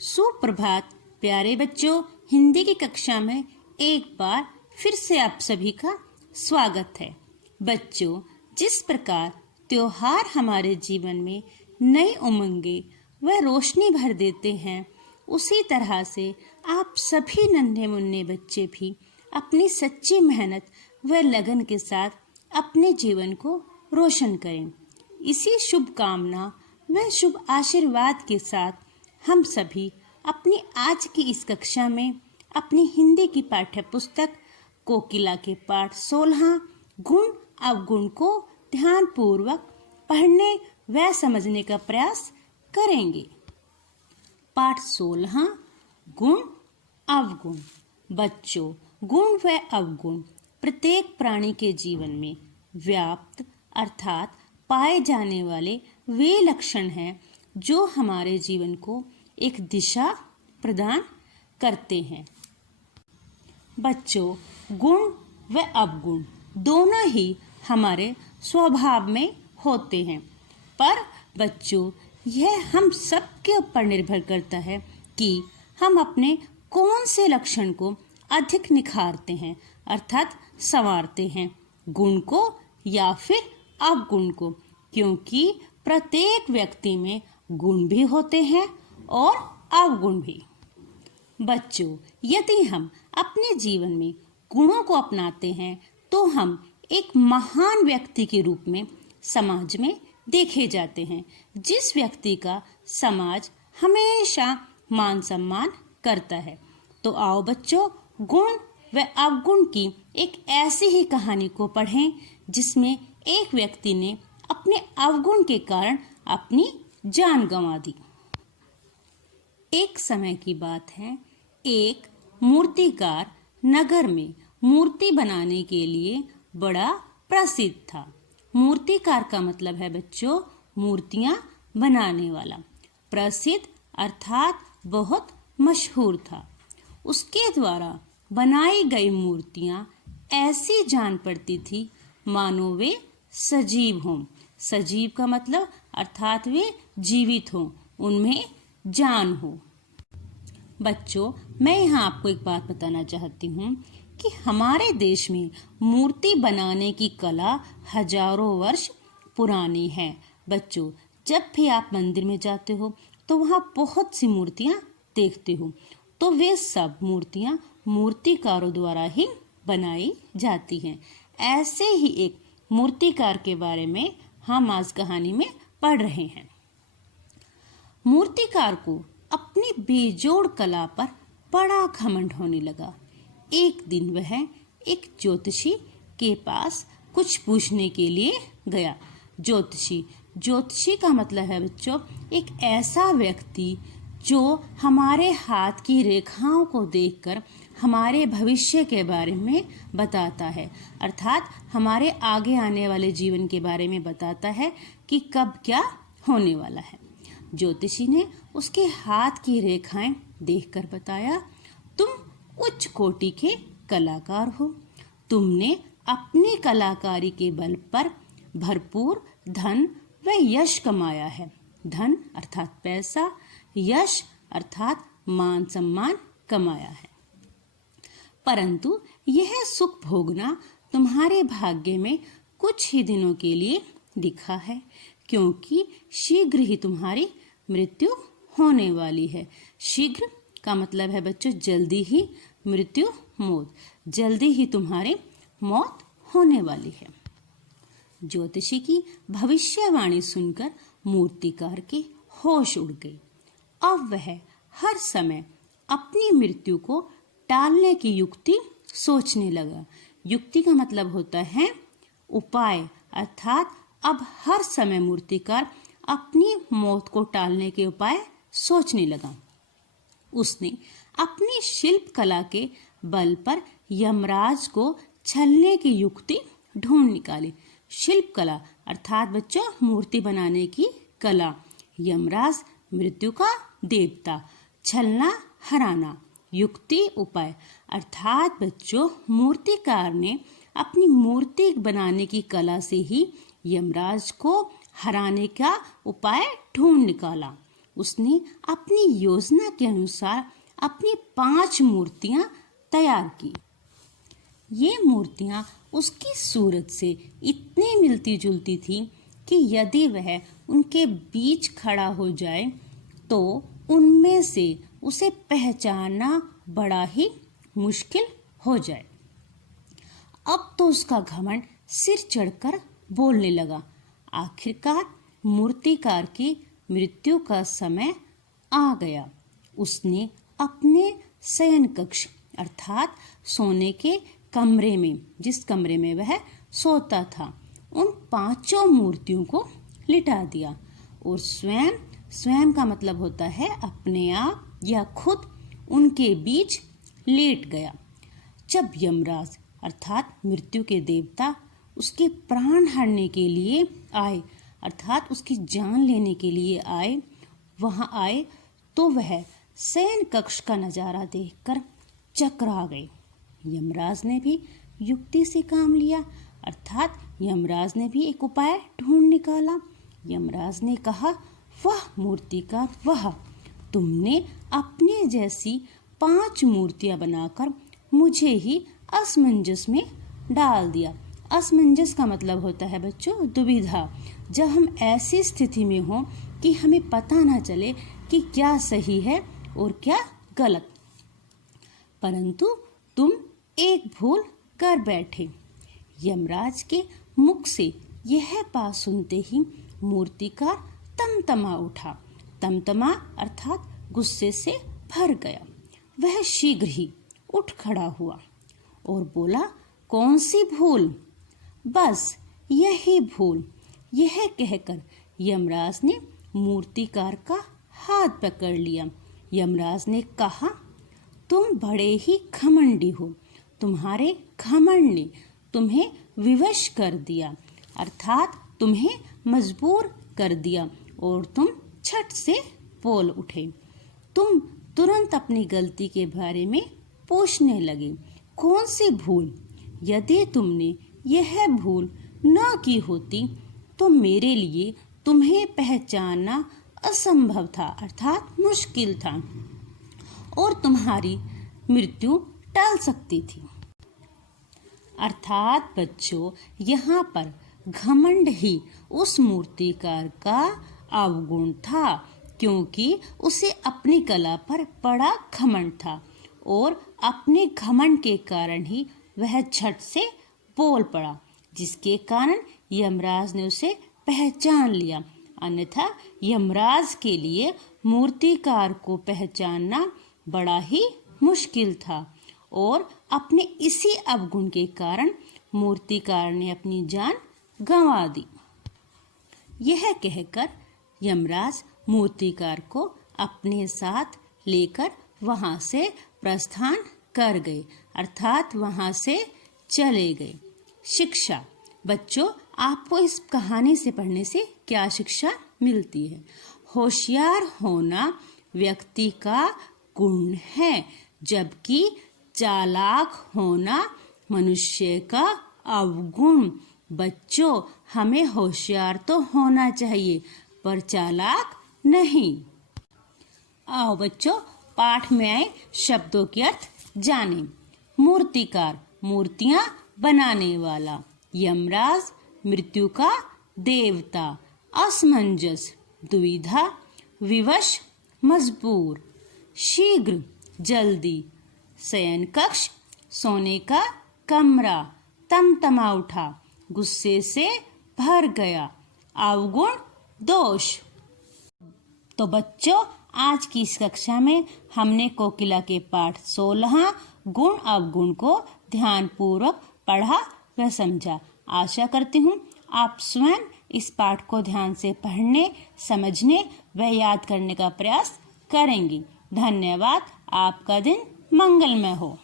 सुप्रभात प्यारे बच्चों, हिंदी की कक्षा में एक बार फिर से आप सभी का स्वागत है। बच्चों, जिस प्रकार त्योहार हमारे जीवन में नई उमंगे व रोशनी भर देते हैं, उसी तरह से आप सभी नन्हे मुन्ने बच्चे भी अपनी सच्ची मेहनत व लगन के साथ अपने जीवन को रोशन करें। इसी शुभकामना व शुभ आशीर्वाद के साथ हम सभी अपनी आज की इस कक्षा में अपनी हिंदी की पाठ्य पुस्तक कोकिला के पाठ 16 गुण अवगुण को ध्यानपूर्वक पढ़ने व समझने का प्रयास करेंगे। पाठ 16 गुण अवगुण। बच्चों, गुण व अवगुण प्रत्येक प्राणी के जीवन में व्याप्त अर्थात पाए जाने वाले वे लक्षण हैं जो हमारे जीवन को एक दिशा प्रदान करते हैं। बच्चों, गुण व अवगुण दोनों ही हमारे स्वभाव में होते हैं, पर बच्चों यह हम सब के ऊपर निर्भर करता है कि हम अपने कौन से लक्षण को अधिक निखारते हैं अर्थात संवारते हैं, गुण को या फिर अवगुण को, क्योंकि प्रत्येक व्यक्ति में गुण भी होते हैं और अवगुण भी। बच्चों, यदि हम अपने जीवन में गुणों को अपनाते हैं तो हम एक महान व्यक्ति के रूप में समाज में देखे जाते हैं, जिस व्यक्ति का समाज हमेशा मान सम्मान करता है। तो आओ बच्चों, गुण व अवगुण की एक ऐसी ही कहानी को पढ़ें जिसमें एक व्यक्ति ने अपने अवगुण के कारण अपनी जान गंवा दी। एक समय की बात है, एक मूर्तिकार नगर में मूर्ति बनाने के लिए बड़ा प्रसिद्ध था। मूर्तिकार का मतलब है बच्चों मूर्तियां बनाने वाला। प्रसिद्ध अर्थात बहुत मशहूर था। उसके द्वारा बनाई गई मूर्तियां ऐसी जान पड़ती थी मानो वे सजीव हों। सजीव का मतलब अर्थात वे जीवित हों, उनमें जान हो। बच्चों, मैं यहाँ आपको एक बात बताना चाहती हूँ कि हमारे देश में मूर्ति बनाने की कला हजारों वर्ष पुरानी है। बच्चों, जब भी आप मंदिर में जाते हो तो वहाँ बहुत सी मूर्तियाँ देखते हो, तो वे सब मूर्तियाँ मूर्तिकारों द्वारा ही बनाई जाती हैं। ऐसे ही एक मूर्तिकार के बारे में हम आज कहानी में पढ़ रहे हैं। मूर्तिकार को अपनी बेजोड़ कला पर बड़ा घमंड होने लगा। एक दिन वह एक ज्योतिषी के पास कुछ पूछने के लिए गया। ज्योतिषी का मतलब है बच्चों एक ऐसा व्यक्ति जो हमारे हाथ की रेखाओं को देखकर हमारे भविष्य के बारे में बताता है, अर्थात हमारे आगे आने वाले जीवन के बारे में बताता है कि कब क्या होने वाला है। ज्योतिषी ने उसके हाथ की रेखाएं देखकर बताया, तुम उच्च कोटि के कलाकार हो। तुमने अपनी कलाकारी के बल पर भरपूर धन व यश कमाया है। धन अर्थात पैसा, यश अर्थात मान सम्मान कमाया है, परंतु यह सुख भोगना तुम्हारे भाग्य में कुछ ही दिनों के लिए लिखा है, क्योंकि शीघ्र ही तुम्हारी मृत्यु होने वाली है। शीघ्र का मतलब है बच्चों जल्दी ही, मृत्यु मौत, जल्दी ही तुम्हारी मौत होने वाली है। ज्योतिषी की भविष्यवाणी सुनकर मूर्तिकार के होश उड़ गए। अब वह हर समय अपनी मृत्यु को टालने की युक्ति सोचने लगा। युक्ति का मतलब होता है उपाय, अर्थात अब हर समय मूर्तिकार अपनी मौत को टालने के उपाय सोचने लगा। उसने अपनी शिल्प कला के बल पर यमराज को छलने की युक्ति ढूंढ निकाली। शिल्प कला अर्थात बच्चों मूर्ति बनाने की कला, यमराज मृत्यु का देवता, छलना हराना, युक्ति उपाय अर्थात बच्चों मूर्तिकार ने अपनी मूर्ति बनाने की कला से ही यमराज को हराने का उपाय ढूंढ निकाला। उसने अपनी योजना के अनुसार अपनी 5 मूर्तियां तैयार की। ये मूर्तियां उसकी सूरत से इतनी मिलती जुलती थी कि यदि वह उनके बीच खड़ा हो जाए तो उनमें से उसे पहचानना बड़ा ही मुश्किल हो जाए। अब तो उसका घमंड सिर चढ़कर बोलने लगा। आखिरकार मूर्तिकार की मृत्यु का समय आ गया। उसने अपने शयन कक्ष अर्थात सोने के कमरे में, जिस कमरे में वह सोता था, उन 5 मूर्तियों को लिटा दिया और स्वयं का मतलब होता है अपने आप या खुद, उनके बीच लेट गया। जब यमराज अर्थात मृत्यु के देवता उसके प्राण हरने के लिए आए अर्थात उसकी जान लेने के लिए वहां आए तो वह शयन कक्ष का नजारा देखकर चकरा गए। यमराज ने भी युक्ति से काम लिया अर्थात यमराज ने भी एक उपाय ढूंढ निकाला। यमराज ने कहा, वह मूर्तिकार वह, तुमने अपने जैसी 5 मूर्तियां बनाकर मुझे ही असमंजस में डाल दिया। असमंजस का मतलब होता है बच्चों दुविधा, जब हम ऐसी स्थिति में हों कि हमें पता ना चले कि क्या सही है और क्या गलत। परंतु तुम एक भूल कर बैठे। यमराज के मुख से यह बात सुनते ही मूर्तिकार तमतमा उठा। तमतमा अर्थात गुस्से से भर गया। वह शीघ्र ही उठ खड़ा हुआ और बोला, कौन सी भूल? बस यही भूल। यह कहकर यमराज ने मूर्तिकार का हाथ पकड़ लिया। यमराज ने कहा, तुम बड़े ही घमंडी हो। तुम्हारे घमंड ने तुम्हें विवश कर दिया अर्थात तुम्हें मजबूर कर दिया और तुम झट से बोल उठे। तुम तुरंत अपनी गलती के बारे में पूछने लगे। कौन सी भूल? यदि तुमने यह भूल न की होती तो मेरे लिए तुम्हें पहचानना असंभव था अर्थात मुश्किल था और तुम्हारी मृत्यु टल सकती थी। अर्थात बच्चों, यहाँ पर घमंड ही उस मूर्तिकार का अवगुण था, क्योंकि उसे अपनी कला पर बड़ा घमंड था और अपने घमंड के कारण ही वह झट से बोल पड़ा, जिसके कारण यमराज ने उसे पहचान लिया। अन्यथा यमराज के लिए मूर्तिकार को पहचानना बड़ा ही मुश्किल था और अपने इसी अवगुण के कारण मूर्तिकार ने अपनी जान गंवा दी। यह कहकर यमराज मूर्तिकार को अपने साथ लेकर वहां से प्रस्थान कर गए अर्थात वहां से चले गए। शिक्षा बच्चों, आपको इस कहानी से पढ़ने से क्या शिक्षा मिलती है? होशियार होना व्यक्ति का गुण है, जबकि चालाक होना मनुष्य का अवगुण। बच्चों, हमें होशियार तो होना चाहिए पर चालाक नहीं। आओ बच्चों, पाठ में आए शब्दों के अर्थ जानें। मूर्तिकार, मूर्तियां बनाने वाला। यमराज, मृत्यु का देवता। असमंजस, दुविधा। विवश, मजबूर। शीघ्र, जल्दी। शयन कक्ष, सोने का कमरा। तमतमा उठा, गुस्से से भर गया। अवगुण, दोष। तो बच्चों, आज की इस कक्षा में हमने कोकिला के पाठ 16 गुण अवगुण को ध्यानपूर्वक पढ़ा व समझा। आशा करती हूँ आप स्वयं इस पाठ को ध्यान से पढ़ने, समझने व याद करने का प्रयास करेंगे। धन्यवाद। आपका दिन मंगलमय हो।